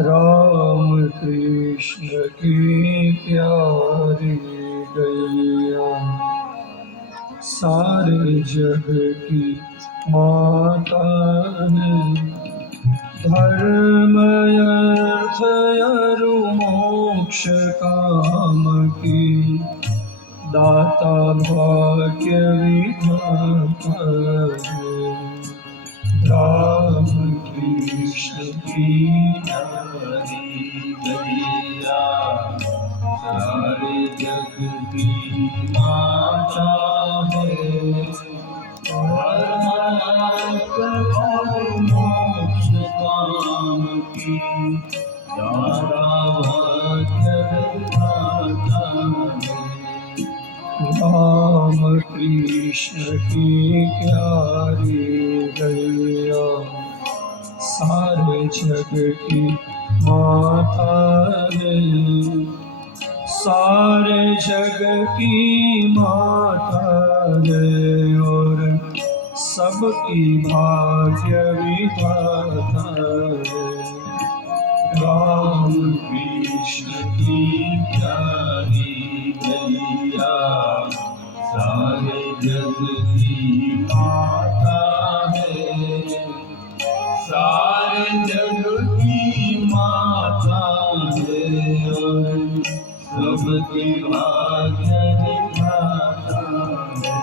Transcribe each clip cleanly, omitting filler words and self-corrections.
राम कृष्ण की प्यारी गैया सारे जग की माता है। धर्म अर्थ अरु मोक्ष काम की दाता भाग्य विधाता है। राम कृष्ण की प्यारी गैया सारे जग की माता है। मोक्ष काम की दाता भाग्य विधाता है। राम कृष्ण की प्यारी गैया सारे जग की माता है। सारे जग की माता है और सबकी भाग्य विधाता है। राम कृष्ण की प्यारी गैया सारे जग की माता है। सारे जग की माता है और सबके भाग्य विधाता है।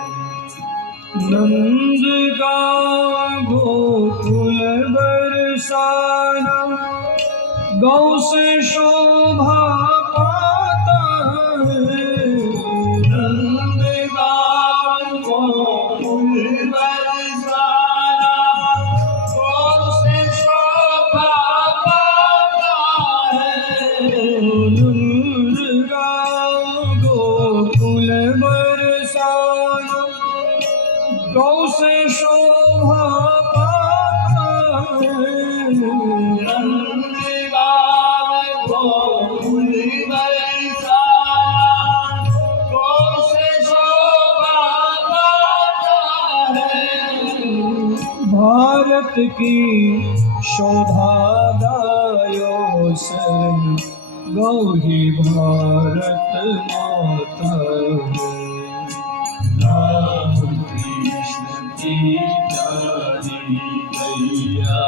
नंद गाँव गोकुल बरसाना गौ से शोभा पाता है। नंद गाँव गोकुल बरसाना गौ से शोभा पाता है। नंद गाँव गोकुल बरसाना गौ से शोभा पाता है। नंद गाँव गोकुल बरसाना गौ से शोभा पाता है। भारत की शोभा गायों से गौ ही भारत माता है। राम कृष्ण की प्यारी गैया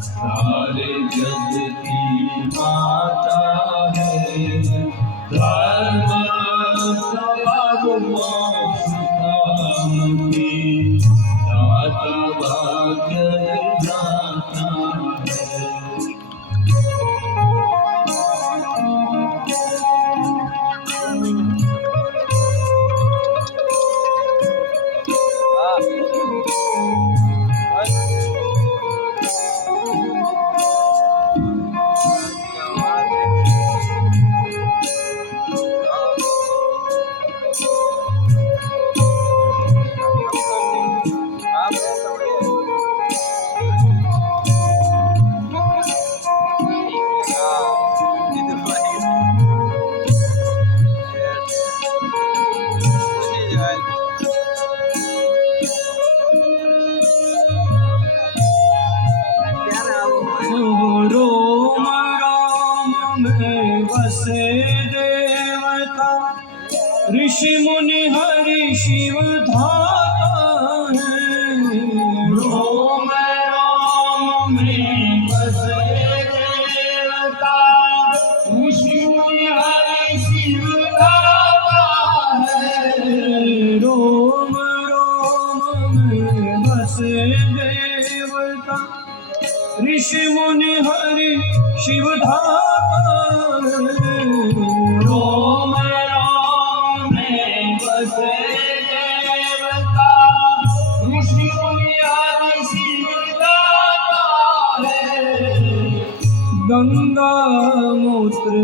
सारे जग की माता है। धर्म मोक्ष काम की दाता भाग्य विधाता है। रोम राम में बसे देवता ऋषि मुनि हरि शिव धाता है। रोम राम में बसे देवता ऋषि मुनि हरि शिव धाता है। रोम राम में बसे देवता ऋषि मुनि हरि शिव धाता है। रोम राम में बसे देवता ऋषि मुनि हरि शिव धाता है। गंगा मूत्र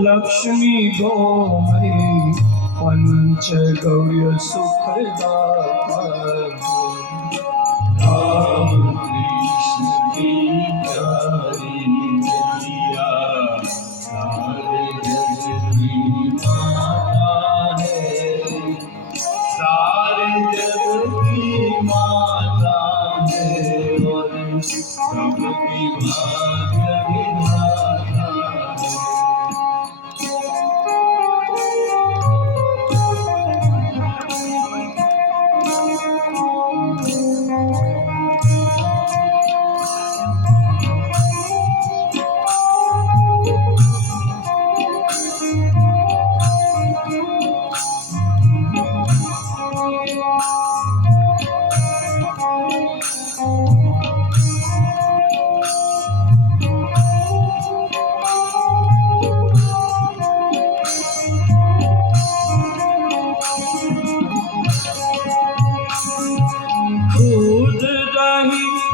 लक्ष्मी गोमयी पंच गौर्य सुखदाता है। राम कृष्ण की प्यारी गैया सारे जग की माता है। सारे जग की माता है और सबकी भाग्य विधाता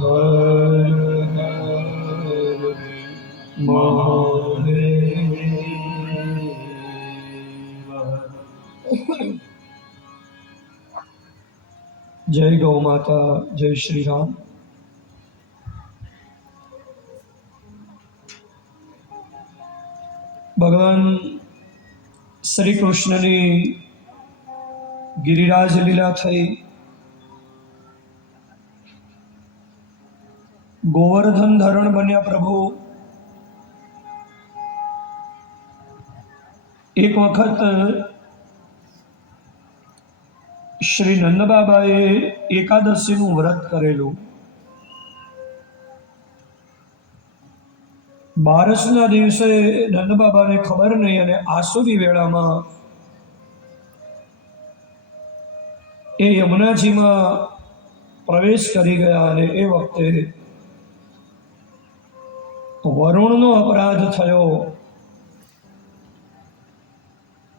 હર મહાદેવ। જય ગૌ માતા, જય શ્રી રામ। ભગવાન શ્રી કૃષ્ણની ગિરિરાજ લીલા થઈ। ગોવર્ધન ધરણ બન્યા પ્રભુ। એક વખત શ્રી નંદબાબાએ એકાદશીનું વ્રત કરેલું। બારસના દિવસે નંદબાબાને ખબર નહીં અને આસુરી વેળામાં એ યમુનાજીમાં પ્રવેશ કરી ગયા અને એ વખતે વરુણનો અપરાધ થયો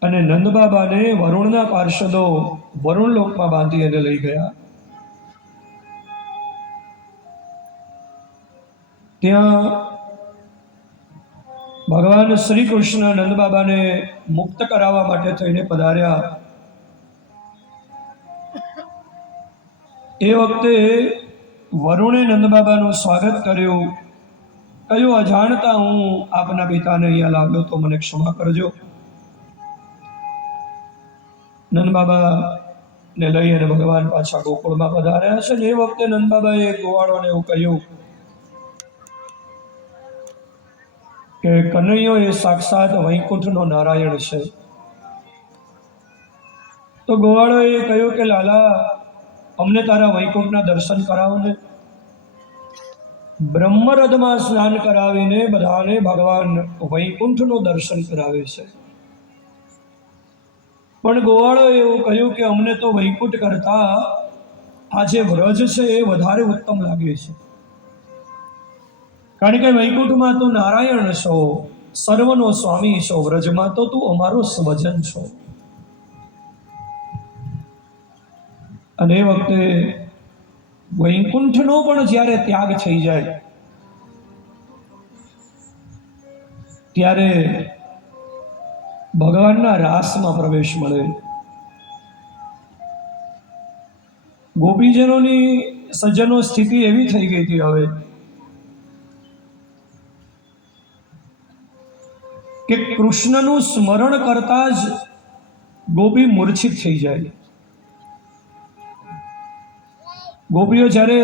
અને નંદબાબાને વરુણના પાર્ષદો વરુણ લોકમાં બાંધી અને લઈ ગયા। ત્યાં ભગવાન શ્રી કૃષ્ણ નંદબાબાને મુક્ત કરાવવા માટે થઈને પધાર્યા। એ વખતે વરુણે નંદબાબાનું સ્વાગત કર્યું। કહ્યું, અજાણતા હું આપના પિતાને અહીંયા લાવ્યો તો મને ક્ષમા કરજો। નંદબાબાને લઈ અને ભગવાન પાછા ગોકુળમાં પધાર્યા છે। એ વખતે નંદબાબાએ ગોવાળોને એવું કહ્યું કે કનૈયો એ સાક્ષાત વૈકુંઠનો નારાયણ છે। તો ગોવાળોએ કહ્યું કે લાલા, અમને તારા વૈકુંઠના દર્શન કરાવો ને। બ્રહ્મરથમાં સ્નાન કરાવીને બધાને ભગવાન વૈકુંઠનું દર્શન કરાવે છે। પણ ગોવાળોએ એવું કહ્યું કે અમને તો વૈકુંઠ કરતા આ જે વ્રજ છે એ વધારે ઉત્તમ લાગે છે, કારણ કે વૈકુંઠમાં તું નારાયણ છો, સર્વનો સ્વામી છો, વ્રજમાં તો તું અમારો સ્વજન છો। અને એ વખતે વૈકુંઠનો પણ જ્યારે ત્યાગ થઈ જાય ત્યારે ભગવાનના રાસમાં પ્રવેશ મળે। ગોપીજનોની સજ્જનો સ્થિતિ એવી થઈ ગઈ હતી હવે કે કૃષ્ણનું સ્મરણ કરતા જ ગોપી મૂર્છિત થઈ જાય। ગોપીઓ જ્યારે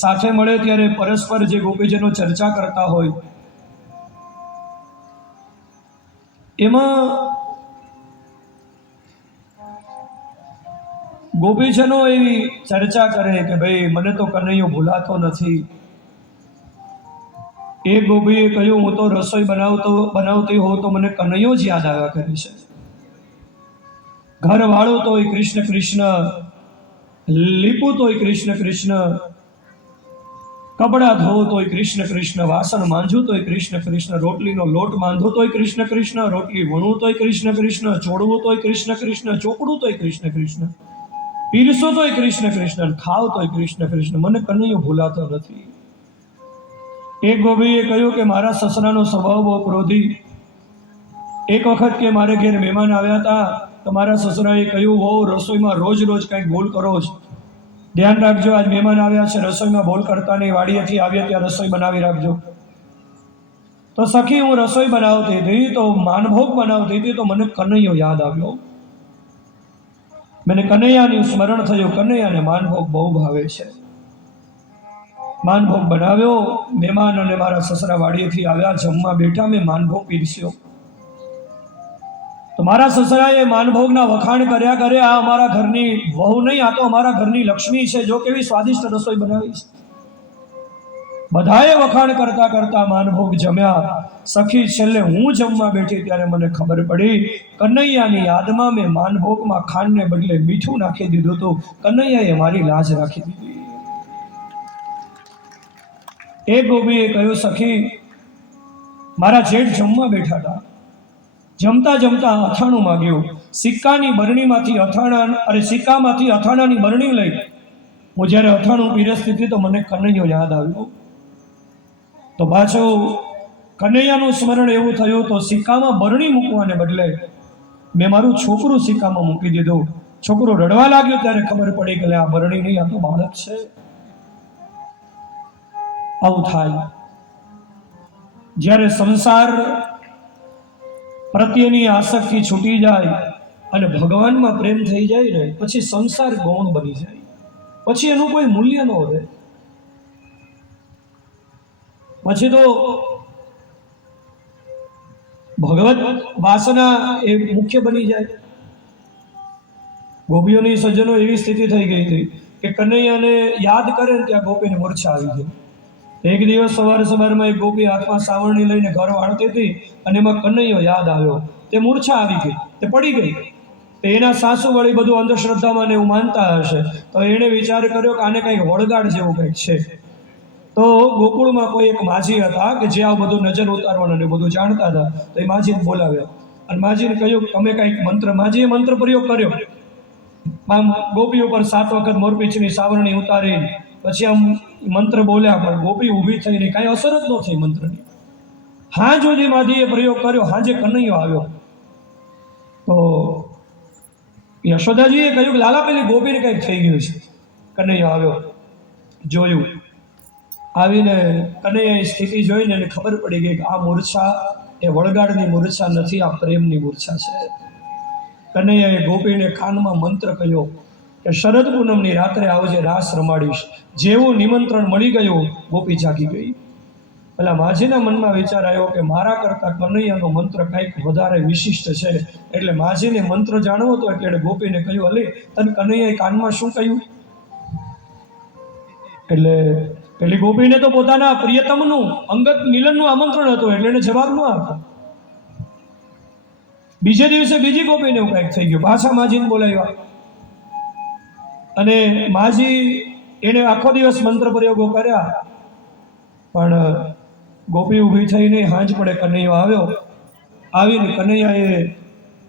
સાથે મળે ત્યારે પરસ્પર જે ગોપીજનો ચર્ચા કરતા હોય એમાં ગોપીજનો એવી ચર્ચા કરે કે ભાઈ મને તો કનૈયો ભૂલાતો નથી। એક ગોપીએ કહ્યું, હું તો રસોઈ બનાવતી હોઉં તો મને કનૈયો જ યાદ આવ્યા કરે છે। ઘર વાળું તોય કૃષ્ણ કૃષ્ણ, લીપું તોય કૃષ્ણ કૃષ્ણ, કપડાં ધોવું તોય કૃષ્ણ કૃષ્ણ, વાસણ માંજું તોય કૃષ્ણ કૃષ્ણ, રોટલીનો લોટ બાંધો તોય કૃષ્ણ કૃષ્ણ, રોટલી વણવું તોય કૃષ્ણ કૃષ્ણ, ચોડવું તોય કૃષ્ણ કૃષ્ણ, ચોપડું તોય કૃષ્ણ કૃષ્ણ, પીરસો તોય કૃષ્ણ કૃષ્ણ, ખાવ તોય કૃષ્ણ કૃષ્ણ, મને કનૈયો ભૂલાતો નથી। એક ગોપીએ કહ્યું કે મારા સસરાનો સ્વભાવ બહુ ક્રોધી। એક વખત કે મારે ઘેર મહેમાન આવ્યા હતા તો મારા સસરાએ કહ્યું, વહુ રસોઈમાં રોજ રોજ કંઈક ભૂલ કરો છો, ધ્યાન રાખજો, આજ મહેમાન આવ્યા છે, રસોઈમાં ભૂલ કરતા નહીં, વાડીએથી આવ્યા ત્યાં રસોઈ બનાવી રાખજો। તો સખી હું રસોઈ બનાવતી હતી તો માનભોગ બનાવતી હતી તો મને કનૈયો યાદ આવ્યો, મને કનૈયાનું સ્મરણ થયું, કનૈયાને માનભોગ બહુ ભાવે છે। માનભોગ બનાવ્યો, મહેમાન અને મારા સસરા વાડીએથી આવ્યા, જમવા બેઠા, મેં માનભોગ પીરસ્યો તો મારા સસરાએ માનભોગના વખાણ કર્યા કરે, આ અમારા ઘરની વહુ નહીં, આ તો અમારા ઘરની લક્ષ્મી છે, જો કેવી સ્વાદિષ્ટ રસોઈ બનાવી છે। બધાએ વખાણ કરતા કરતા માનભોગ જમ્યા। સખી છેલ્લે હું જમવા બેઠી ત્યારે મને ખબર પડી, કનૈયાની યાદમાં મેં માનભોગમાં ખાંડને બદલે મીઠું નાખી દીધું હતું, કનૈયાએ મારી લાજ રાખી દીધી। એક ગોપીએ કહ્યું, સખી મારા જેઠ જમવા બેઠા હતા, જમતા જમતા અથાણું માગ્યું, સિક્કાની બરણીમાંથી અથાણાની બરણી લઈ હું જ્યારે અથાણું પીરસતી હતી તો મને કનૈયો યાદ આવ્યો. તો પાછું કનૈયાનું સ્મરણ એવું થયું તો સિક્કામાં બરણી મૂકવાને બદલે મેં મારું છોકરું સિક્કામાં મૂકી દીધું. છોકરો રડવા લાગ્યો ત્યારે ખબર પડી કે આ બરણી નહીં, આ તો બાળક છે. આવું થાય જ્યારે સંસાર પ્રત્યેની આસક્તિ છૂટી જાય અને ભગવાનમાં પ્રેમ થઈ જાય ને, પછી સંસાર ગૌણ બની જાય, પછી એનું કોઈ મૂલ્ય ન રહે. પછી તો ભગવત વાસના એ મુખ્ય બની જાય. ગોપીઓની સજ્જનો એવી સ્થિતિ થઈ ગઈ હતી કે કનૈયાને યાદ કરે ને ત્યાં ગોપીને મૂર્છા આવી ગઈ. એક દિવસ સવારમાં એક ગોપી હાથમાં સાવરણી લઈને ઘર વાળતી હતી અને એમાં કનૈયો યાદ આવ્યો. તે મૂર્છા આવી ગઈ, તે પડી ગઈ. તો એના સાસુ વળી બધું અંધશ્રદ્ધામાં ને એવું માનતા હશે, તો એણે વિચાર કર્યો કે આને કંઈક વળગાડ જેવું કંઈક છે. તો ગોકુળમાં કોઈ એક માજી હતા કે જે આ બધું નજર ઉતારવાનું ને બધું જાણતા હતા. તો એ માજીને બોલાવ્યા અને માજીને કહ્યું કે તમે કંઈક મંત્ર. માજીએ મંત્ર પ્રયોગ કર્યો. આમ ગોપી ઉપર 7 વખત મોરપીંછની સાવરણી ઉતારી, પછી આમ મંત્ર બોલ્યા, પણ ગોપી ઊભી થઈને કાંઈ અસર જ ન થઈ મંત્રની. હા જોજી માજીએ પ્રયોગ કર્યો, હાજે કનૈયો આવ્યો. તો યશોદાજીએ કહ્યું કે લાલા પેલી ગોપીને કંઈક થઈ ગયું છે. કનૈયો આવ્યો, જોયું, આવીને કનૈયાની સ્થિતિ જોઈને એને ખબર પડી ગઈ કે આ મૂર્છા એ વળગાડની મૂર્છા નથી, આ પ્રેમની મૂર્છા છે. કનૈયાએ ગોપીને કાનમાં મંત્ર કહ્યો કે શરદ પૂનમની રાત્રે આવજે, રાસ રમાડીશ. જેવું નિમંત્રણ મળી ગયું, ગોપી જાગી ગઈ. પેલા માજીના મનમાં વિચાર આવ્યો કે મારા કરતાં કનૈયાનો મંત્ર કંઈક વધારે વિશિષ્ટ છે. એટલે માજીને મંત્ર જાણવો હતો એટલે એણે ગોપીને કહ્યું, અલી તને કનૈયાએ કાનમાં શું કહ્યું? એટલે પેલી ગોપીને તો પોતાના પ્રિયતમનું અંગત મિલનનું આમંત્રણ હતું એટલે એને જવાબ ન આપ્યો. બીજે દિવસે બીજી ગોપીને એવું કંઈક થઈ ગયું. પાછા માજીને બોલાવ્યા અને માજી એને આખો દિવસ મંત્ર પ્રયોગો કર્યા, પણ ગોપી ઊભી થઈને હાંજ પડે કનૈયો આવ્યો. આવીને કનૈયાએ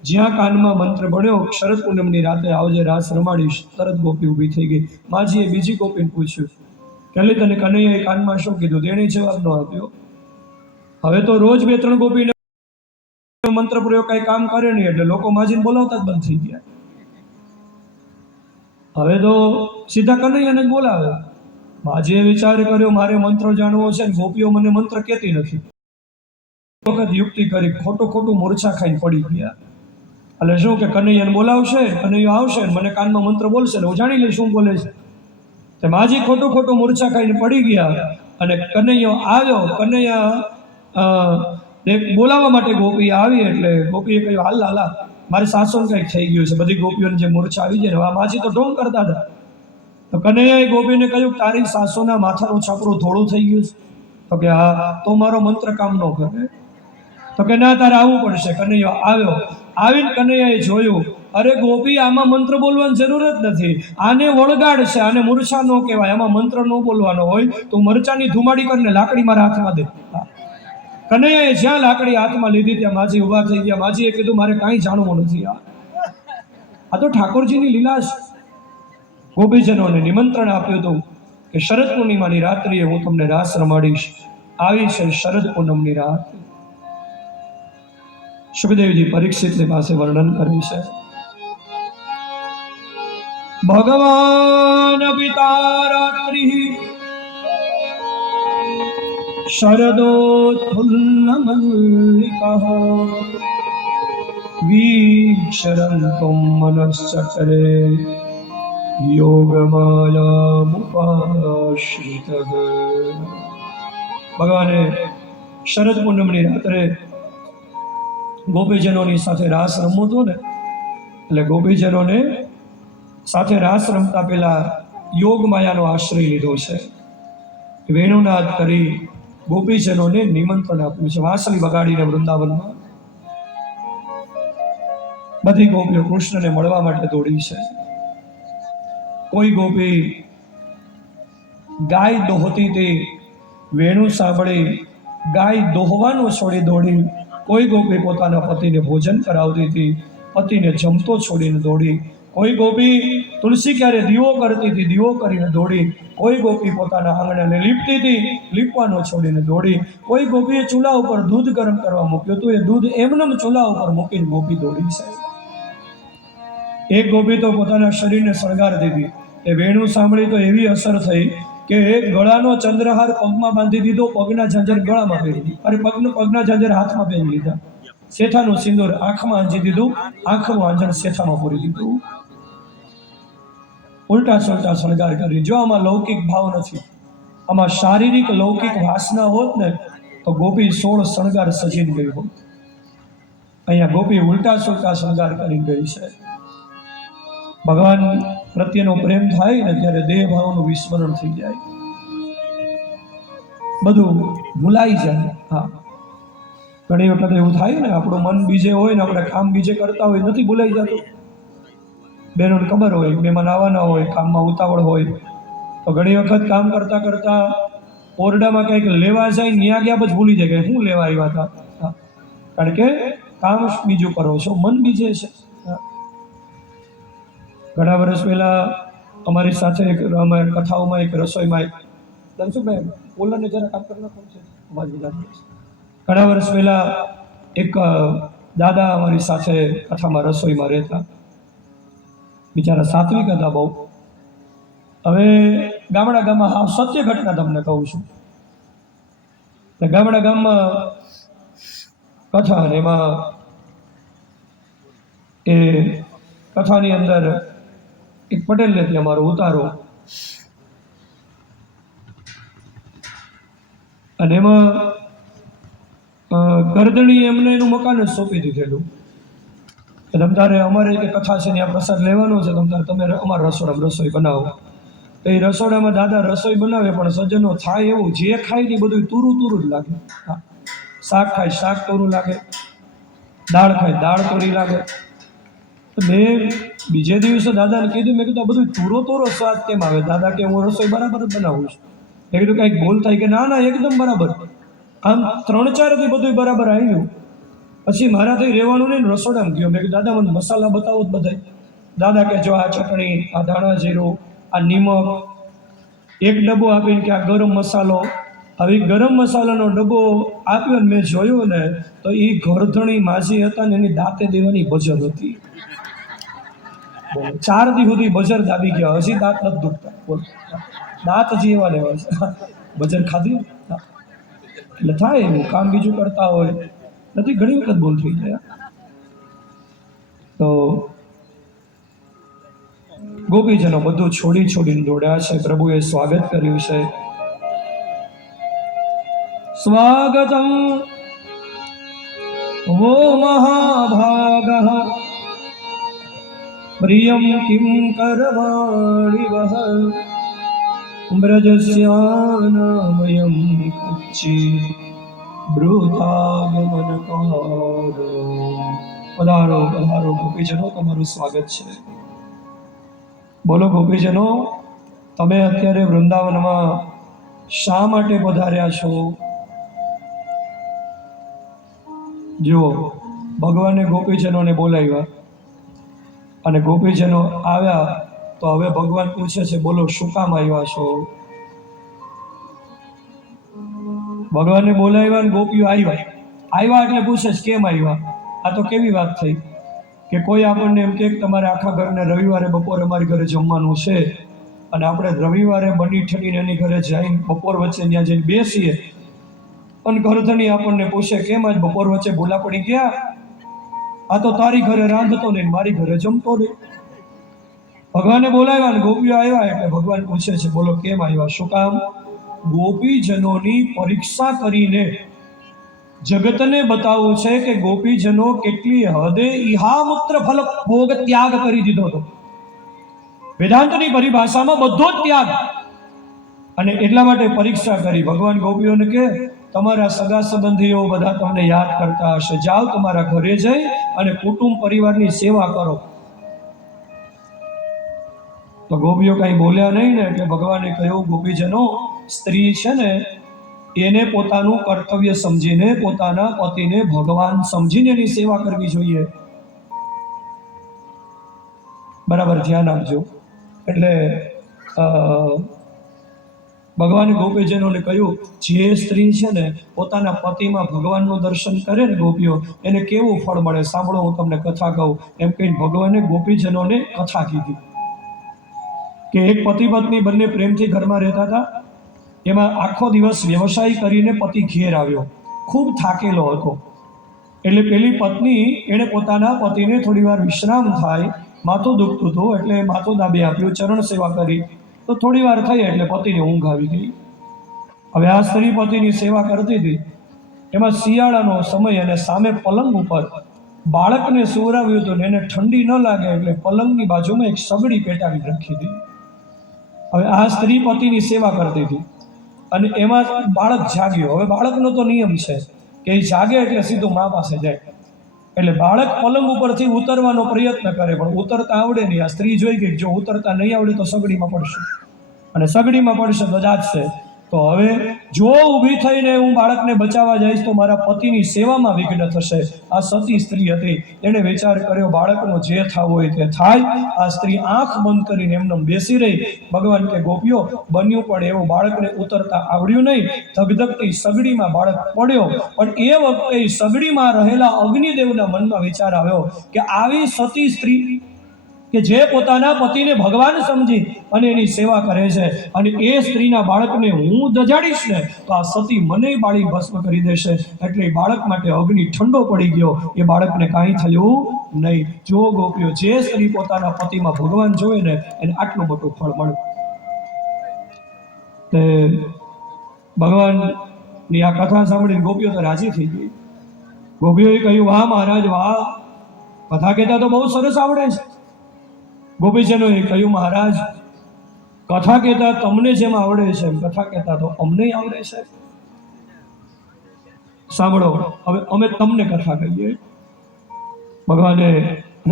જ્યાં કાનમાં મંત્ર ભણ્યો, શરદ પૂનમની રાતે આવજે, રાસ રમાડીશ, તરત ગોપી ઊભી થઈ ગઈ. માજીએ બીજી ગોપીને પૂછ્યું કે તને કનૈયાએ કાનમાં શું કીધું? તેણે જવાબ ન આપ્યો. હવે તો રોજ 2-3 ગોપીને મંત્ર પ્રયોગ કઈ કામ કરે નહીં એટલે લોકો માજીને બોલાવતા જ બંધ થઈ ગયા. હવે તો સીધા કનૈયાને જ બોલાવે. માજીએ વિચાર કર્યો મારે મંત્ર જાણવો છે ને ગોપીઓ મને મંત્ર કહેતી નથી. વખત યુક્તિ કરી, ખોટું મૂર્છા ખાઈને પડી ગયા. એટલે શું કે કનૈયાને બોલાવશે, કનૈયો આવશે ને મને કાનમાં મંત્ર બોલશે ને હું જાણી લઈશ શું બોલે છે. તે માજી ખોટું મૂર્છા ખાઈને પડી ગયા અને કનૈયો આવ્યો. કનૈયા બોલાવવા માટે ગોપી આવી એટલે ગોપીએ કહ્યું હાલ લાલા, મારી સાસુને કંઈક થઈ ગયું છે. બધી ગોપીઓને જે મૂર્છા આવી જાય ને, માજી તો ઢોંગ કરતા હતા. તો કનૈયાએ ગોપીને કહ્યું તારી સાસુના માથાનું છાપરું થોડું થઈ ગયું છે? તો કે હા. તો મારો મંત્ર કામ ન કરે? તો કે ના, તારે આવવું પડશે. કનૈયો આવ્યો. આવીને કનૈયાએ જોયું, અરે ગોપી આમાં મંત્ર બોલવાની જરૂર જ નથી, આને વળગાડ છે, આને મૂર્છા ન કહેવાય, આમાં મંત્ર ન બોલવાનો હોય. તો મરચાની ધુમાડી કરીને લાકડી મારા હાથમાં દે. કનૈયાએ જ્યાં લાકડી હાથમાં લીધી ત્યાં માજી ઊભા થઈ ગયા. માજીએ કીધું મારે કાંઈ જાણવું નથી, આ તો ઠાકોરજીની લીલા છે. ગોપીજનોને નિમંત્રણ આપ્યું હતું કે શરદ પૂર્ણિમાની રાત્રિએ હું તમને રાસ રમાડીશ. આવી છે શરદ પૂનમની રાત. સુખદેવજી પરીક્ષિતની પાસે વર્ણન કરે છે, ભગવાન પિતા રાત્રિ શરદોત્ફુલ્લમલ્લિકઃ વીક્ષરન્તું મનશ્ચક્રે યોગમાયામુપાશ્રિતઃ. ભગવાને શરદ પૂનમની રાત્રે ગોપીજનોની સાથે રાસ રમવું હતું ને, એટલે ગોપીજનોને સાથે રાસ રમતા પહેલા યોગ માયાનો આશ્રય લીધો છે. વેણુનાદ કરી ગોપીજનોને નિમંત્રણ આપ્યું છે. વાંસળી વગાડીને વૃંદાવનમાં બધી ગોપીઓ કૃષ્ણને મળવા માટે દોડી છે. કોઈ ગોપી ગાય દોહતી હતી, વેણુ સાંભળી ગાય દોહવાનું છોડી દોડી. કોઈ ગોપી પોતાના પતિને ભોજન કરાવતી હતી, પતિને જમતો છોડીને દોડી. કોઈ ગોપી તુલસી ક્યારે દીવો કરતી હતી, દીવો કરીને દોડી. કોઈ ગોપી પોતાના આંગણાને લીપતી હતી, લીપવાનો છોડીને દોડી. કોઈ ગોપીએ ચૂલા ઉપર દૂધ ગરમ કરવા મૂક્યું હતું, એ દૂધ એમનેમ ચૂલા ઉપર મૂકીને ગોપી દોડી છે. એક ગોપી તો પોતાના શરીરને શણગારતી હતી. એ વેણું સાંભળી તો એવી અસર થઈ કે ગળાનો ચંદ્રહાર પગમાં બાંધી દીધો, પગના ઝાંઝર ગળામાં પહેરી દીધી, અરે પગના ઝાંઝર હાથમાં પહેરી લીધા, શેઠાનું સિંદૂર આંખમાં આંજી દીધું, આંખનું આંજણ શેઠામાં પૂરી દીધું. ઉલટા સુલટા શણગાર કરી. જો આમાં લૌકિક ભાવ નથી, આમાં શારીરિક લૌકિક વાસના હોત ને તો ગોપી 16 શણગાર સજીને ગઈ હોત. અહીંયા ગોપી ઉલટા સુલટા શણગાર કરી ગઈ છે. ભગવાન પ્રત્યેનો પ્રેમ થાય ને ત્યારે દેહ ભાવનું વિસ્મરણ થઈ જાય, બધું ભૂલાઈ જાય. હા, ઘણી વખત એવું થાય ને, આપણું મન બીજે હોય ને આપણે કામ બીજે કરતા હોય, નથી ભૂલાઈ જતું. બહેનોને ખબર હોય, મહેમાન આવવાના હોય, કામમાં ઉતાવળ હોય તો ઘણી વખત કામ કરતા કરતા ઓરડામાં કંઈક લેવા જાય, ન્યા ગયા પછી ભૂલી જાય કે શું લેવા આવ્યા હતા. હા, કારણ કે કામ બીજું કરો છો, મન બીજે છે. ઘણા વર્ષ પહેલા અમારી સાથે એક કથાઓમાં એક રસોઈમાં ધનસુખભાઈ પોલરને જરા કામ કરી નાખો છે. ઘણા વર્ષ પહેલા એક દાદા અમારી સાથે કથામાં રસોઈમાં રહેતા, બિચારા સાત્વિક હતા બહુ. હવે ગામમાં હા સત્ય ઘટના તમને કહું છું. ગામમાં કથા, અને એમાં એ કથાની અંદર એક પટેલ નથી અમારો ઉતારો, અને એમાં ગરદણી એમને એનું મકાન જ સોંપી દીધેલું. તમ તારે અમારે કે કથા છે ત્યાં પ્રસાદ લેવાનો છે, તમ તારે તમે અમારા રસોડામાં રસોઈ બનાવો. તો એ રસોડામાં દાદા રસોઈ બનાવે, પણ સજ્જનો થાય એવું, જે ખાય એ બધું તુરું તુરું જ લાગે. હા, શાક ખાય શાક તુરું લાગે, દાળ ખાય દાળ તોરી લાગે. મેં બીજે દિવસે દાદાને કીધું, મેં કીધું આ બધું તુરો સ્વાદ કેમ આવે? દાદા કે હું રસોઈ બરાબર જ બનાવું છું. મેં કીધું કંઈક ભૂલ થાય કે? ના એકદમ બરાબર. આમ 3-4 દી બધું બરાબર આવ્યું. પછી મારાથી રહેવાનું નહીં, રસોડામાં ગયો. મેં કીધું દાદા મને મસાલા બતાવો જ બધાય. દાદા કે જો આ ચટણી, આ ધાણા જીરું, આ નિમક, એક ડબ્બો આપીને કે આ ગરમ મસાલો. હવે ગરમ મસાલાનો ડબ્બો આપ્યો ને મેં જોયું ને તો એ ઘરધણી માજી હતા ને એની દાંતે દેવાની બજર હતી. 4 દી સુધી બજર દાબી ગયા, હજી દાંત નથી દુખતા. બોલ, દાંત હજી એવા લેવા છે. બજર ખાધી એટલે થાય એવું, કામ બીજું કરતા હોય નથી, ઘણી વખત ભૂલ થઈ જાય. તો ગોપીજનો બધું છોડીને દોડ્યા છે, પ્રભુએ સ્વાગત કર્યું છે. સ્વાગતમ વો મહાભાગઃ પ્રિયમ કિમ કરવાણી વહ બ્રજસ્યાનામયં કચ્છી બ્રૂતાગમન કારો. પધારો પધારો ગોપીજનો, તમારું સ્વાગત છે. બોલો ગોપીજનો, તમે અત્યારે વૃંદાવનમાં શા માટે પધાર્યા છો? જુઓ, ભગવાને ગોપીજનોને બોલાવ્યા અને ગોપીજનો આવ્યા તો હવે ભગવાન પૂછે છે, બોલો શું કામ આવ્યા છો? ભગવાનને બોલાવ્યા અને ગોપીઓ આવ્યા એટલે પૂછે છે કેમ આવ્યા? આ તો કેવી વાત થઈ કે કોઈ આપણને એમ કે તમારે આખા ઘરને રવિવારે બપોરે અમારી ઘરે જમવાનું છે, અને આપણે રવિવારે બની ઠરીને એની ઘરે જઈને બપોર વચ્ચે ત્યાં જઈને બેસીએ, અને ઘરધણી આપણને પૂછે કેમ આજ બપોર વચ્ચે ભૂલા પડી ગયા? આ તો તારી ઘરે રાંધતો નહીં, મારી ઘરે જમતો નહીં. ભગવાને બોલાવ્યા અને ગોપીઓ આવ્યા એટલે ભગવાન પૂછે છે, બોલો કેમ આવ્યા, શું કામ? ગોપીજનોની પરીક્ષા કરીને જગતને બતાવવું છે કે ગોપીજનો કેટલી હદે ઈહામૂત્ર ફલ ભોગ ત્યાગ કરી દીધો હતો. વેદાંતની પરિભાષામાં બધો જ ત્યાગ. અને એટલા માટે પરીક્ષા કરી. ભગવાન ગોપીઓને કે તમારા સગા સંબંધીઓ બધા તમને યાદ કરતા હશે, જાઓ તમારા ઘરે જઈ અને કુટુંબ પરિવારની સેવા કરો. તો ગોપીઓ કઈ બોલ્યા નહીં ને એટલે ભગવાને કહ્યું, ગોપીજનો, સ્ત્રી છે ને એને પોતાનું કર્તવ્ય સમજીને, પોતાના પતિને ભગવાન સમજીને એની સેવા કરવી જોઈએ. બરાબર ધ્યાન આપજો. એટલે ભગવાને ગોપીજનોને કહ્યું, જે સ્ત્રી છે ને પોતાના પતિમાં ભગવાનનું દર્શન કરે ને ગોપીઓ, એને કેવું ફળ મળે સાંભળો, હું તમને કથા કહું. એમ કહીને ભગવાને ગોપીજનોને કથા કીધી કે એક પતિ પત્ની બંને પ્રેમથી ઘરમાં રહેતા હતા. એમાં આખો દિવસ વ્યવસાય કરીને પતિ ઘેર આવ્યો, ખૂબ થાકેલો હતો. એટલે પેલી પત્ની એણે પોતાના પતિને થોડી વાર વિશ્રામ થાય, માથું દુખતું હતું એટલે માથું દાબી આપ્યું, ચરણ સેવા કરી. તો થોડી વાર થઈ એટલે પતિને ઊંઘ આવી ગઈ. હવે આ સ્ત્રી પતિની સેવા કરતી હતી. એમાં શિયાળાનો સમય અને સામે પલંગ ઉપર બાળકને સુવરાવ્યું હતું ને એને ઠંડી ન લાગે એટલે પલંગની બાજુમાં એક સગડી પેટાવી રાખી હતી. હવે આ સ્ત્રી પતિની સેવા કરતી હતી અને એમાં બાળક જાગ્યો. હવે બાળકનો તો નિયમ છે કે એ જાગે એટલે સીધું મા પાસે જાય. એટલે બાળક પલંગ ઉપરથી ઉતરવાનો પ્રયત્ન કરે પણ ઉતરતા આવડે નહીં. આ સ્ત્રી જોઈ ગઈ, જો ઉતરતા નહીં આવડે તો સગડીમાં પડશે અને સગડીમાં પડશે તો જાગશે. તો હવે જો ઊભી થઈને હું બાળકને બચાવવા જઈશ તો મારા પતિની સેવામાં વિઘ્ન થશે. આ સતી સ્ત્રી હતી. એણે વિચાર કર્યો બાળકનો જે થવું હોય તે થાય. આ સ્ત્રી આંખ બંધ કરીને એમને બેસી રહી. ભગવાન કે ગોપીઓ બન્યું પણ એવું, બાળકને ઉતરતા આવડ્યું નહીં. ધગધગતી સગડીમાં બાળક પડ્યો. પણ એ વખતે સગડીમાં રહેલા અગ્નિદેવના મનમાં વિચાર આવ્યો કે આવી સતી સ્ત્રી કે જે પોતાના પતિને ભગવાન સમજી અને એની સેવા કરે છે અને એ સ્ત્રીના બાળકને હું દજાડીશ ને તો આ સતી મને બાળી ભસ્મ કરી દેશે. એટલે એ બાળક માટે અગ્નિ ઠંડો પડી ગયો. એ બાળકને કાંઈ થયું નહીં. જો ગોપીઓ, જે સ્ત્રી પોતાના પતિમાં ભગવાન જોવે ને એને આટલું મોટું ફળ મળે. તે ભગવાનની આ કથા સાંભળીને ગોપીઓ તો રાજી થઈ ગઈ. ગોપીઓએ કહ્યું, વાહ મહારાજ વાહ, કથા કહેતા તો બહુ સરસ આવડે છે. ગોપીજનોએ કહ્યું, મહારાજ કથા કહેતા તમને જેમ આવડે છે એમ કથા કહેતા તો અમને આવડે છે. સાંભળો, હવે અમે તમને કથા કહીએ. ભગવાને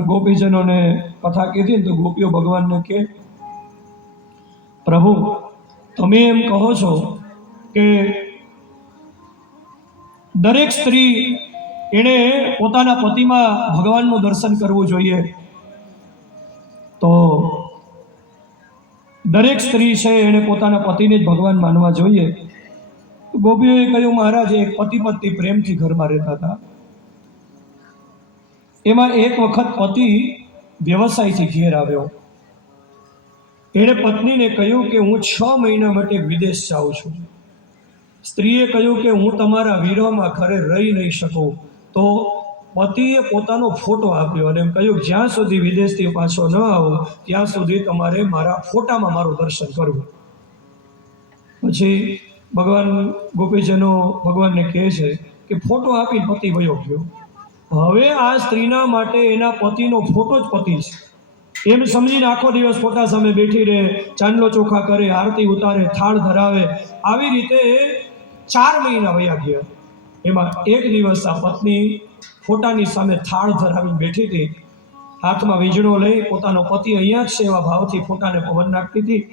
ગોપીજનોને કથા કીધી ને તો ગોપીઓ ભગવાનને કહે, પ્રભુ તમે એમ કહો છો કે દરેક સ્ત્રી એણે પોતાના પતિમાં ભગવાનનું દર્શન કરવું જોઈએ, તો દરેક સ્ત્રી છે એણે પોતાના પતિને જ ભગવાન માનવા જોઈએ. ગોપીઓએ કહ્યું, મહારાજ એક પતિ પત્ની પ્રેમથી ઘરમાં રહેતા હતા. એમાં એક વખત પતિ વ્યવસાયથી ઘેર આવ્યો. એણે પત્નીને કહ્યું કે હું 6 મહિના માટે વિદેશ જાઉં છું. સ્ત્રીએ કહ્યું કે હું તમારા વિરહમાં ઘરે રહી નહીં શકું. તો પતિએ પોતાનો ફોટો આપ્યો અને એમ કહ્યું જ્યાં સુધી વિદેશથી પાછો ન આવો ત્યાં સુધી તમારે મારા ફોટામાં મારું દર્શન કરવું. પછી ભગવાન ગોપીજનો ભગવાનને કહે છે કે ફોટો આપીને પતિ વયો ગયો. હવે આ સ્ત્રીના માટે એના પતિનો ફોટો જ પતિ છે એમ સમજીને આખો દિવસ ફોટા સામે બેઠી રહે, ચાંદલો ચોખા કરે, આરતી ઉતારે, થાળ ધરાવે. આવી રીતે 4 મહિના વયા ગયા. એમાં એક દિવસ આ પત્ની ફોટાની સામે થાળ ધરાવીને બેઠી હતી. હાથમાં વીજળો લઈ પોતાનો પતિ અહીંયા જ છે એવા ભાવથી ફોટાને પવન નાખતી હતી.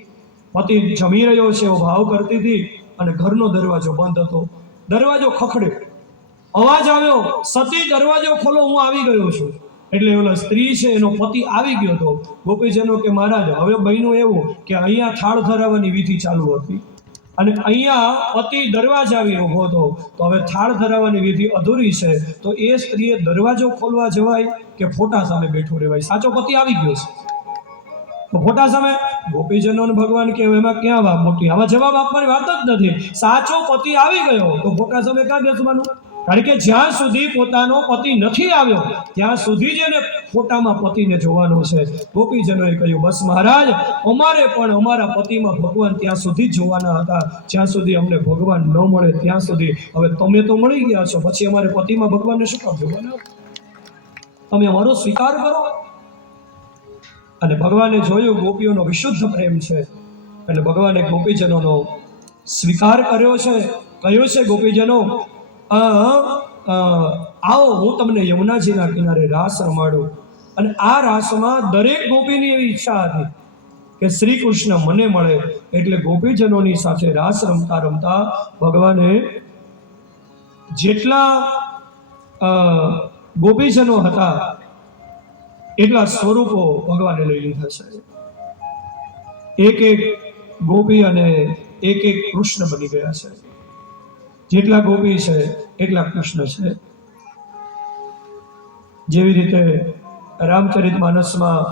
પતિ જમી રહ્યો છે એવો ભાવ કરતી હતી અને ઘરનો દરવાજો બંધ હતો. દરવાજો ખખડ્યો, અવાજ આવ્યો, સતી દરવાજો ખોલો, હું આવી ગયો છું. એટલે ઓલા સ્ત્રી છે એનો પતિ આવી ગયો હતો. ગોપીજનો કે મહારાજ હવે બન્યું એવું કે અહીંયા થાળ ધરાવવાની વિધિ ચાલુ હતી અને અહીંયા પતિ દરવાજા આવી ઊભો હતો. તો હવે થાળ ધરાવવાની વિધિ અધૂરી છે. તો એ સ્ત્રીએ દરવાજો ખોલવા જવાય કે ફોટા સામે બેઠું રહેવાય? સાચો પતિ આવી ગયો છે તો ફોટા સામે. ગોપીજનોને ભગવાન કે એમાં ક્યાં વાત મોટી, આમાં જવાબ આપવાની વાત જ નથી. સાચો પતિ આવી ગયો તો ફોટા સામે ક્યાં બેસવાનું? કારણ કે જ્યાં સુધી પોતાનો પતિ નથી આવ્યો ત્યાં સુધી જ એને ફોટામાં પતિને જોવાનો છે. ગોપીજનોએ કહ્યું, બસ મહારાજ અમારે પણ અમારા પતિમાં ભગવાન ત્યાં સુધી જ જોવાના હતા જ્યાં સુધી અમને ભગવાન ન મળે ત્યાં સુધી. હવે તમે તો મળી ગયા છો, પછી અમારે પતિમાં ભગવાનને શું કામ જોવાના? તમે અમારો સ્વીકાર કરો. અને ભગવાને જોયું ગોપીઓનો વિશુદ્ધ પ્રેમ છે એટલે ભગવાને ગોપીજનોનો સ્વીકાર કર્યો છે. કહ્યું છે, ગોપીજનો આવો હું તમને યમુનાજીના કિનારે રાસ રમાડું. અને આ રાસમાં દરેક ગોપીની એવી ઈચ્છા હતી કે શ્રી કૃષ્ણ મને મળે. એટલે ગોપીજનોની સાથે રાસ રમતા રમતા ભગવાને જેટલા ગોપીજનો હતા એટલા સ્વરૂપો ભગવાને લઈ લીધા છે. એક એક ગોપી અને એક એક કૃષ્ણ બની ગયા છે. જેટલા ગોપી છે એટલા કૃષ્ણ છે. જેવી રીતે રામચરિતમાનસમાં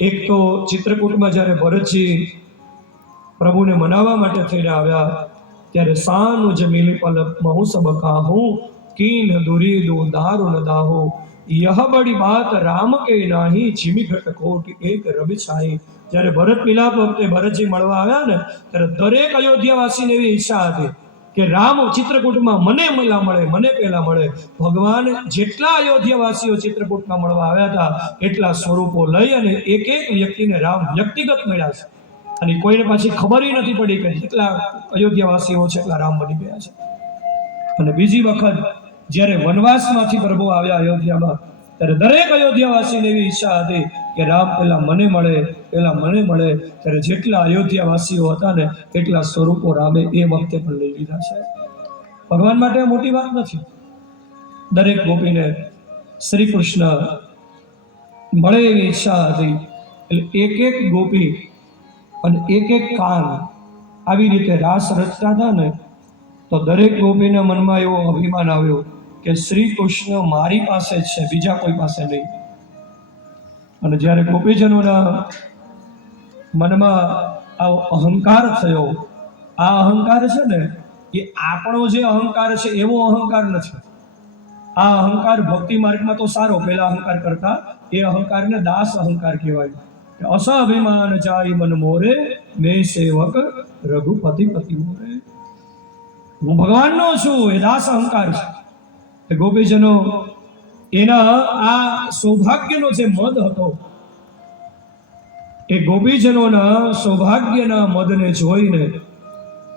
એક તો ચિત્રકૂટમાં જ્યારે ભરતજી પ્રભુને મનાવવા માટે થઈને આવ્યા ત્યારે સાનુજ મિલી પલક મહુ સબ કાહું कीन दुरी दो दारुण दाहो यह बड़ी बात राम के नाही जिमी घट कोट एक रवि छाई. જ્યારે ભરત મિલાપ વખતે ભરતજી મળવા આવ્યા ને ત્યારે દરેક અયોધ્યાવાસીને એવી ઈચ્છા હતી કે રામ ચિત્રકૂટમાં મને પહેલા મળે. ભગવાન જેટલા અયોધ્યાવાસીઓ ચિત્રકૂટમાં મળવા આવ્યા હતા એટલા સ્વરૂપો લઈ અને એક એક વ્યક્તિને રામ વ્યક્તિગત મળ્યા છે. અને કોઈને પાછી ખબર નથી પડી કે જેટલા અયોધ્યાવાસીઓ છે એટલા રામ બની ગયા છે. અને બીજી વખત જ્યારે વનવાસમાંથી પ્રભુ આવ્યા અયોધ્યામાં ત્યારે દરેક અયોધ્યાવાસીને એવી ઈચ્છા હતી કે રામ પહેલા મને મળે. ત્યારે જેટલા અયોધ્યાવાસીઓ હતા ને એટલા સ્વરૂપો રામે એ વખતે પણ લઈ લીધા છે. ભગવાન માટે આ મોટી વાત નથી. દરેક ગોપીને શ્રી કૃષ્ણ મળે એવી ઈચ્છા હતી. એટલે એક એક ગોપી અને એક એક કાન આવી રીતે રાસ રચતા હતા ને તો દરેક ગોપીના મનમાં એવો અભિમાન આવ્યો કે શ્રી કૃષ્ણ મારી પાસે જ છે, બીજા કોઈ પાસે નહીં. અને જ્યારે ગોપીજનોના મનમાં આવો અહંકાર થયો, આ અહંકાર છે ને એ આપણો જે અહંકાર છે એવો અહંકાર નથી. આ અહંકાર ભક્તિ માર્ગમાં તો સારો, પેલા અહંકાર કરતા એ અહંકારને દાસ અહંકાર કહેવાય. અસ અભિમાન જાય મન મોરે મેં સેવક રઘુપતિ પતિ મોરે. હું ભગવાનનો છું એ દાસ અહંકાર છે. ગોપીજનો એના આ સૌભાગ્યનો જે મદ હતો એ ગોપીજનોના સૌભાગ્યના મદને જોઈને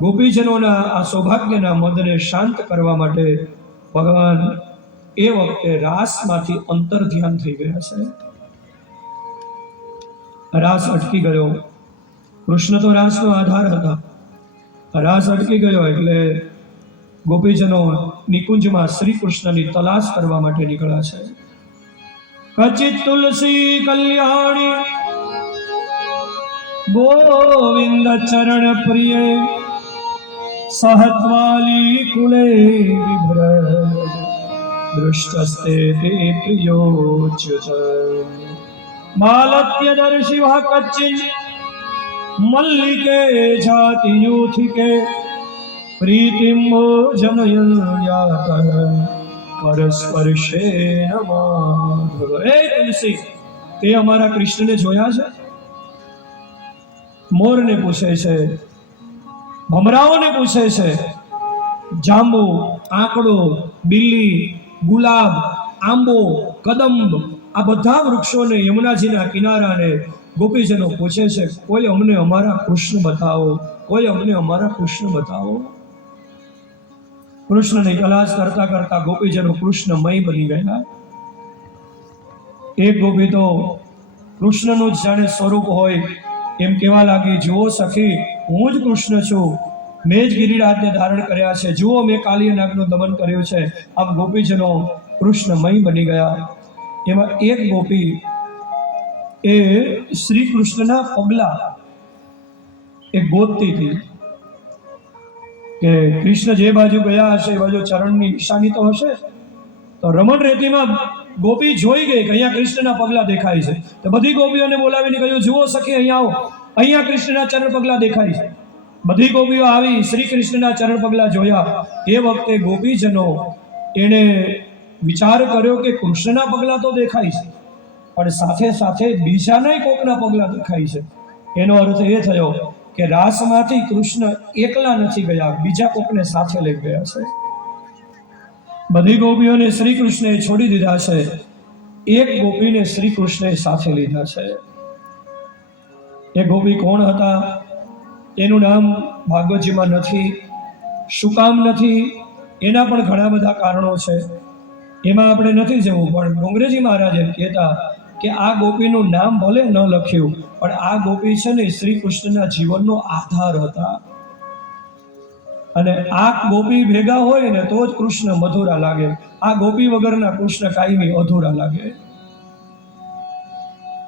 ગોપીજનોના આ સૌભાગ્યના મદને શાંત કરવા માટે ભગવાન એ વખતે રાસમાંથી અંતર ધ્યાન થઈ ગયા છે. રાસ અટકી ગયો. કૃષ્ણ તો રાસનો આધાર હતા. રાસ અટકી ગયો એટલે ગોપીજનો નિકુંજમાં શ્રી કૃષ્ણની તલાશ કરવા માટે નીકળ્યા છે. કચિત તુલસી કલ્યાણી ગોવિંદ ચરણ પ્રિય સહત્વાલી કુલે વિભ્ર દૃષ્ટસ્તે તે પ્રિયોચ્યુત માલત્ય દર્શિવા કચ્ચિન મલ્લિકે જાતિ યુથિકે પ્રીતિમો જનયન્યાત પરસ્પર્શે નમાધવ. હે તુલસી, તે અમારા કૃષ્ણને જોયા છે? મોરને પૂછે છે, ભમરાઓને પૂછે છે. જાંબુ, આંકડો, બિલ્લી, ગુલાબ, આંબો, કદંબ આ બધા વૃક્ષોને યમુનાજીના કિનારાને ગોપીજનો પૂછે છે કોઈ અમને અમારા કૃષ્ણ બતાવો, કોઈ અમને અમારા કૃષ્ણ બતાવો. કૃષ્ણની તલાશ કરતા કરતા ગોપીજનો કૃષ્ણમય બની ગયા. એક ગોપી તો કૃષ્ણનું જ જાણે સ્વરૂપ હોય એમ કહેવા લાગી, જુઓ સખી, હું જ કૃષ્ણ છું, મેં જ ગિરિરાજને ધારણ કર્યા છે, જુઓ મેં કાલિય નાગનું દમન કર્યું છે. આમ ગોપીજનો કૃષ્ણમય બની ગયા. એમાં એક ગોપી એ શ્રી કૃષ્ણના પગલા એ ગોતતી હતી કે કૃષ્ણ જે બાજુ ગયા હશે એ બાજુ ચરણની નિશાની તો હશે. તો રમણ રેતીમાં ગોપી જોઈ ગઈ કે અહીંયા કૃષ્ણના પગલા દેખાય છે. તો બધી ગોપીઓને બોલાવીને કહ્યું, જુઓ સખી, અહીંયા આવો, અહીંયા કૃષ્ણના ચરણ પગલા દેખાય છે. બધી ગોપીઓ આવી, શ્રી કૃષ્ણના ચરણ પગલા જોયા. એ વખતે ગોપીજનો એણે વિચાર કર્યો કે કૃષ્ણના પગલા તો દેખાય છે પણ સાથે સાથે બીજાના કોકના પગલા દેખાય છે. એનો અર્થ એ થયો કે રાસમાંથી કૃષ્ણ એકલા નથી ગયા, બીજા કોકને સાથે લઈ ગયા છે. બધી ગોપીઓને શ્રી કૃષ્ણએ છોડી દીધા છે, એક ગોપીને શ્રી કૃષ્ણએ સાથે લીધા છે. એ ગોપી કોણ હતા એનું નામ ભાગવતજીમાં નથી. શું કામ નથી એના પણ ઘણા બધા કારણો છે, એમાં આપણે નથી જવું. પણ ડોંગરેજી મહારાજ એમ કહેતા કે આ ગોપીનું નામ ભલે ન લખ્યું પણ આ ગોપી છે ને શ્રી કૃષ્ણના જીવનનો આધાર હતા. અને આ ગોપી ભેગા હોય ને તો જ કૃષ્ણ મધુરા લાગે. આ ગોપી વગરના કૃષ્ણ કાયમી અધૂરા લાગે.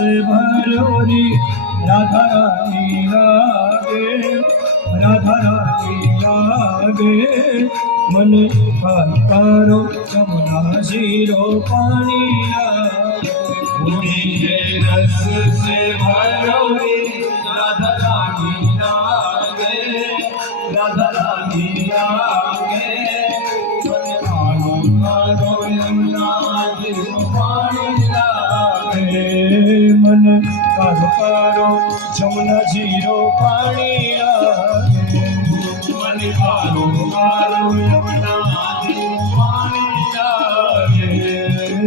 से भरोरी राधा रानी लागे, राधा रानी लागे। मन कारो जमुना जीरो पानी लागे। मुझे रस से भरोरी राधा रानी लागे, राधा रानी लागे। मन कारो कारो यमुना जीरो पानी लागे। मन कारो कारो जमुना जीरो पानी लागे। मन कारो कारो यमुना जीरो पानी लागे।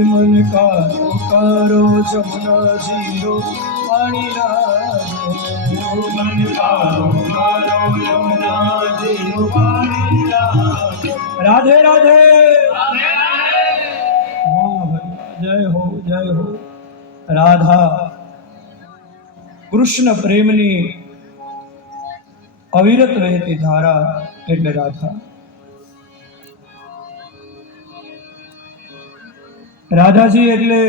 मन कारो कारो जमुना जीरो पानी लागे। मन कारो कारो यमुना जीरो पानी लागे। राधे राधे। राधे राधे। हाँ भाई, जय हो जय हो। राधा કૃષ્ણ પ્રેમની અવિરત વહેતી ધારા એટલે રાધા. રાધાજી એટલે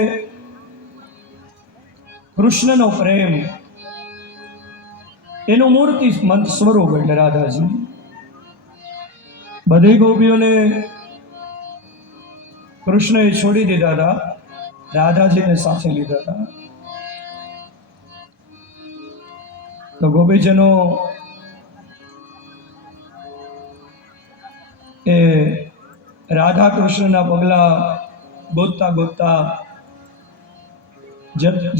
કૃષ્ણનો પ્રેમ, એનું મૂર્તિ સ્વરૂપ એટલે રાધાજી. બધી ગોપીઓને કૃષ્ણએ છોડી દીધા હતા, રાધાજીને સાથે લીધા હતા. તો ગોપીજનો એ રાધા કૃષ્ણના પગલા ગોતતા ગોતતા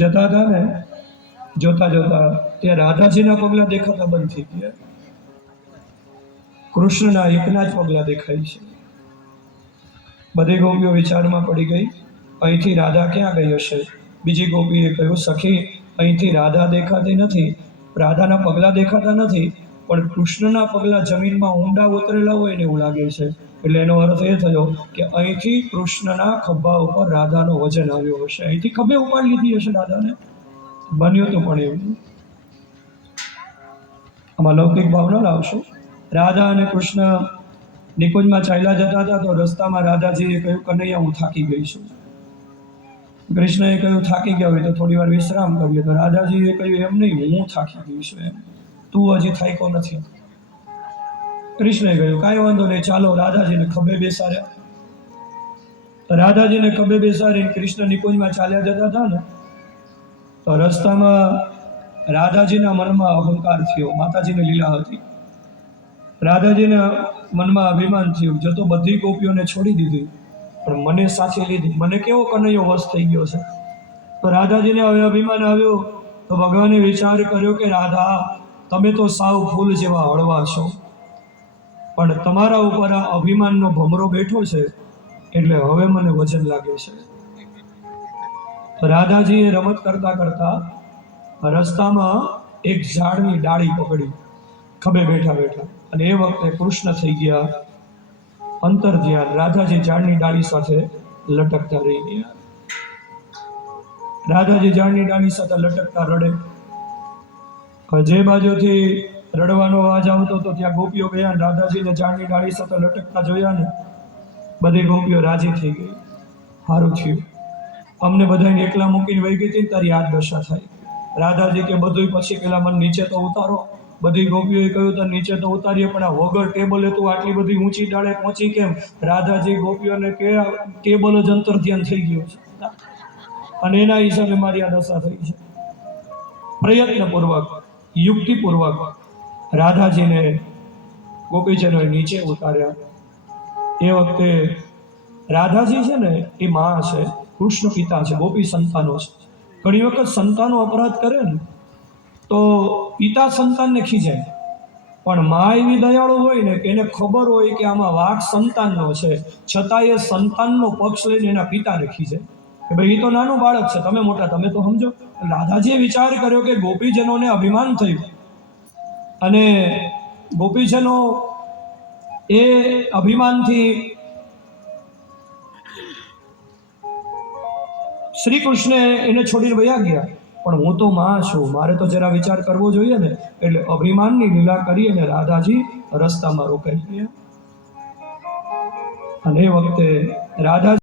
જતા હતા ને, જોતા જોતા ત્યાં રાધાજીના પગલા દેખાતા બંધ થઈ ગયા. કૃષ્ણના એકના જ પગલા દેખાય છે. બધી ગોપીઓ વિચારમાં પડી ગઈ, અહીંથી રાધા ક્યાં ગઈ હશે? બીજી ગોપીએ કહ્યું, સખી અહીંથી રાધા દેખાતી નથી, રાધાના પગલા દેખાતા નથી, પણ કૃષ્ણના પગલા જમીનમાં ઊંડા ઉતરેલા હોય ને એવું લાગે છે. એટલે એનો અર્થ એ થયો કે અહીંથી કૃષ્ણના ખભા ઉપર રાધાનો વજન આવ્યો હશે, અહીંથી ખભે ઉપાડી લીધી હશે રાધાને. બન્યું તો પણ એવું. આમાં લૌકિક ભાવ ન લાવશો. રાધા અને કૃષ્ણ નિકુંજમાં ચાલ્યા જતા હતા તો રસ્તામાં રાધાજીએ કહ્યું, કનૈયા હું થાકી ગઈ છું. કૃષ્ણએ કહ્યું, થાકી ગયા હોય તો થોડી વાર વિશ્રામ કરીએ. તો રાધાજીએ કહ્યું, એમ નહીં, હું થાકી ગઈ છું, એમ તું હજી થાક્યો નથી. કૃષ્ણએ કહ્યું, કાંઈ વાંધો નહીં, ચાલો. રાધાજીને ખભે બેસાડ્યા. રાધાજીને ખભે બેસાડીને કૃષ્ણ નિકુંજમાં ચાલ્યા જતા હતા ને, તો રસ્તામાં રાધાજીના મનમાં અહંકાર થયો. માતાજીને લીલા હતી. રાધાજીના મનમાં અભિમાન થયું, જો તો બધી ગોપીઓને છોડી દીધી પણ મને સાથે લીધી, મને કેવો કનૈયો વશ થઈ ગયો છે. તો રાધાજીને હવે અભિમાન આવ્યો. તો ભગવાને વિચાર કર્યો કે રાધા, તમે તો સાવ ફૂલ જેવા હળવા છો, પણ તમારા ઉપર આ અભિમાનનો ભમરો બેઠો છે એટલે હવે મને વજન લાગે છે. તો રાધાજીએ રમત કરતા કરતા રસ્તામાં એક ઝાડની ડાળી પકડી, ખભે બેઠા બેઠા. અને એ વખતે કૃષ્ણ થઈ ગયા અંતર ધ્યાન. રાધાજી ઝાડની ડાળી સાથે લટકતા રહી ગયા. રાધાજી ઝાડની ડાળી સાથે લટકતા રડે. જે બાજુથી રડવાનો અવાજ આવતો તો ત્યાં ગોપીઓ ગયા, રાધાજીને ઝાડની ડાળી સાથે લટકતા જોયા ને, બધી ગોપીઓ રાજી થઈ ગઈ. સારું થયું, અમને બધાને એકલા મૂકીને વહી ગઈ હતી, તારી આ દશા થાય. રાધાજી કે બધું પછી પેલા મને નીચે તો ઉતારો. બધી ગોપીઓએ કહ્યું, તો નીચે તો ઉતારીએ, પણ આ વગર ટેબલે તું આટલી બધી ઊંચી ડાળે પહોંચી કેમ? રાધાજી ગોપીઓને કે ટેબલ જ અંતર ધ્યાન થઈ ગયું છે, અને એના હિસાબે મારી આ દશા થઈ છે. પ્રયત્નપૂર્વક, યુક્તિપૂર્વક રાધાજીને ગોપીજનોએ નીચે ઉતાર્યા. એ વખતે રાધાજી છે ને, એ મા છે, કૃષ્ણ પિતા છે, ગોપી સંતાનો છે. ઘણી વખત સંતાનો અપરાધ કરે ને તો પિતા સંતાનને ખીજાય, પણ મા એવી દયાળુ હોય ને કે એને ખબર હોય કે આમાં વાંક સંતાનનો છે, છતાં એ સંતાનનો પક્ષ લઈને એના પિતાને ખીજાય કે ભાઈ એ તો નાનું બાળક છે, તમે મોટા, તમે તો સમજો. રાધાજીએ વિચાર કર્યો કે ગોપીજનોને અભિમાન થયું અને ગોપીજનો એ અભિમાનથી શ્રી કૃષ્ણે એને છોડીને વયા ગયા. પણ હું તો માં છું, મારે તો જરા વિચાર કરવો જોઈએ ને. એટલે અભિમાનની લીલા કરી અને રાધાજી રસ્તામાં રોકાઈ ગયા. અને એ વખતે રાધાજી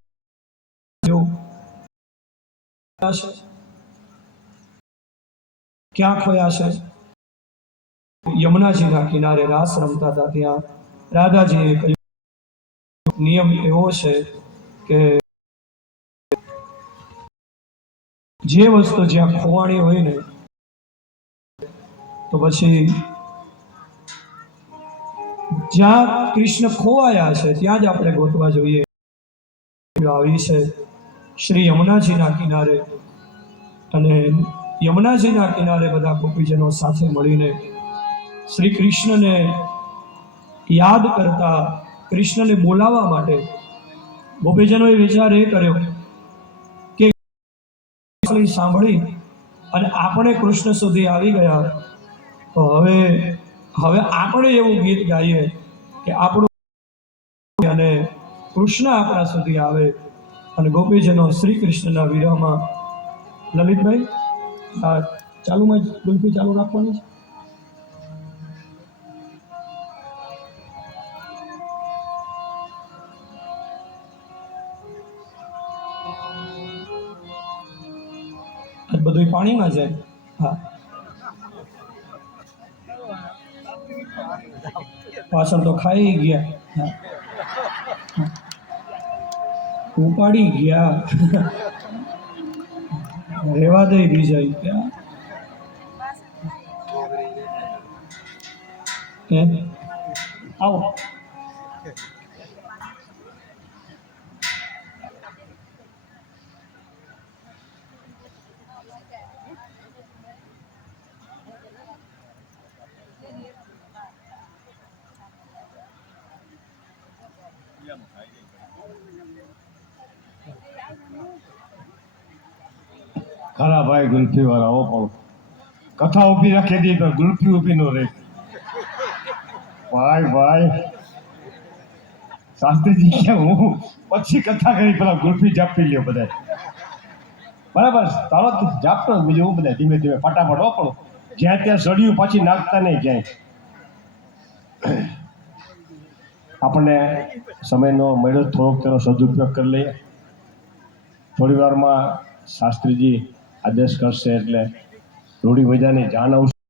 ક્યાં ખોયા છે? યમુનાજીના કિનારે રાસ રમતા હતા. ત્યાં રાધાજીએ કહ્યું નિયમ એવો છે કે જે વસ્તુ જ્યાં ખોવાણી હોય ને તો પછી જ્યાં કૃષ્ણ ખોવાયા છે ત્યાં જ આપણે ગોતવા જોઈએ. આવી છે શ્રી યમુનાજીના કિનારે, અને યમુનાજીના કિનારે બધા ગોપીજનો સાથે મળીને શ્રી કૃષ્ણને યાદ કરતા, કૃષ્ણને બોલાવવા માટે ગોપીજનોએ વિચાર એ કર્યો કે સાંભળી અને આપણે કૃષ્ણ સુધી આવી ગયા તો હવે આપણે એવું ગીત ગાઈએ કે આપણું અને કૃષ્ણ આપણા સુધી આવે. અને ગોપીજનો શ્રી કૃષ્ણના વિરહમાં. લલિતભાઈ, ચાલુમાં ગુલ્ફી ચાલુ રાખવાની છે. બધું પાણીમાં જાય. હા, પાછળ તો ખાઈ ગયા. હા, ઉપાડી ગયા. રેવા દઈ બીજા ક્યાં આવો. ખરા ભાઈ ગુલ્ફી વાળા હો, પણ કથા ઊભી રાખી દી પણ ગુલ્ફી ઊભી નો રહે. ભાઈ શાસ્ત્રીજી કે હું પછી કથા કરી, પેલા ગુલ્ફી જાપી લ્યો બધા. બરાબર, તારો જાપતો બીજું હું બધા ધીમે ધીમે ફટાફટ હો, પણ જ્યાં ત્યાં સળિયું પાછી નાખતા નહીં ક્યાંય. આપણને સમયનો મળ્યો, થોડોક તેનો સદુપયોગ કરી લઈએ. થોડી વારમાં શાસ્ત્રીજી આદેશ કરશે એટલે રૂડી બજારની જાન આવશે.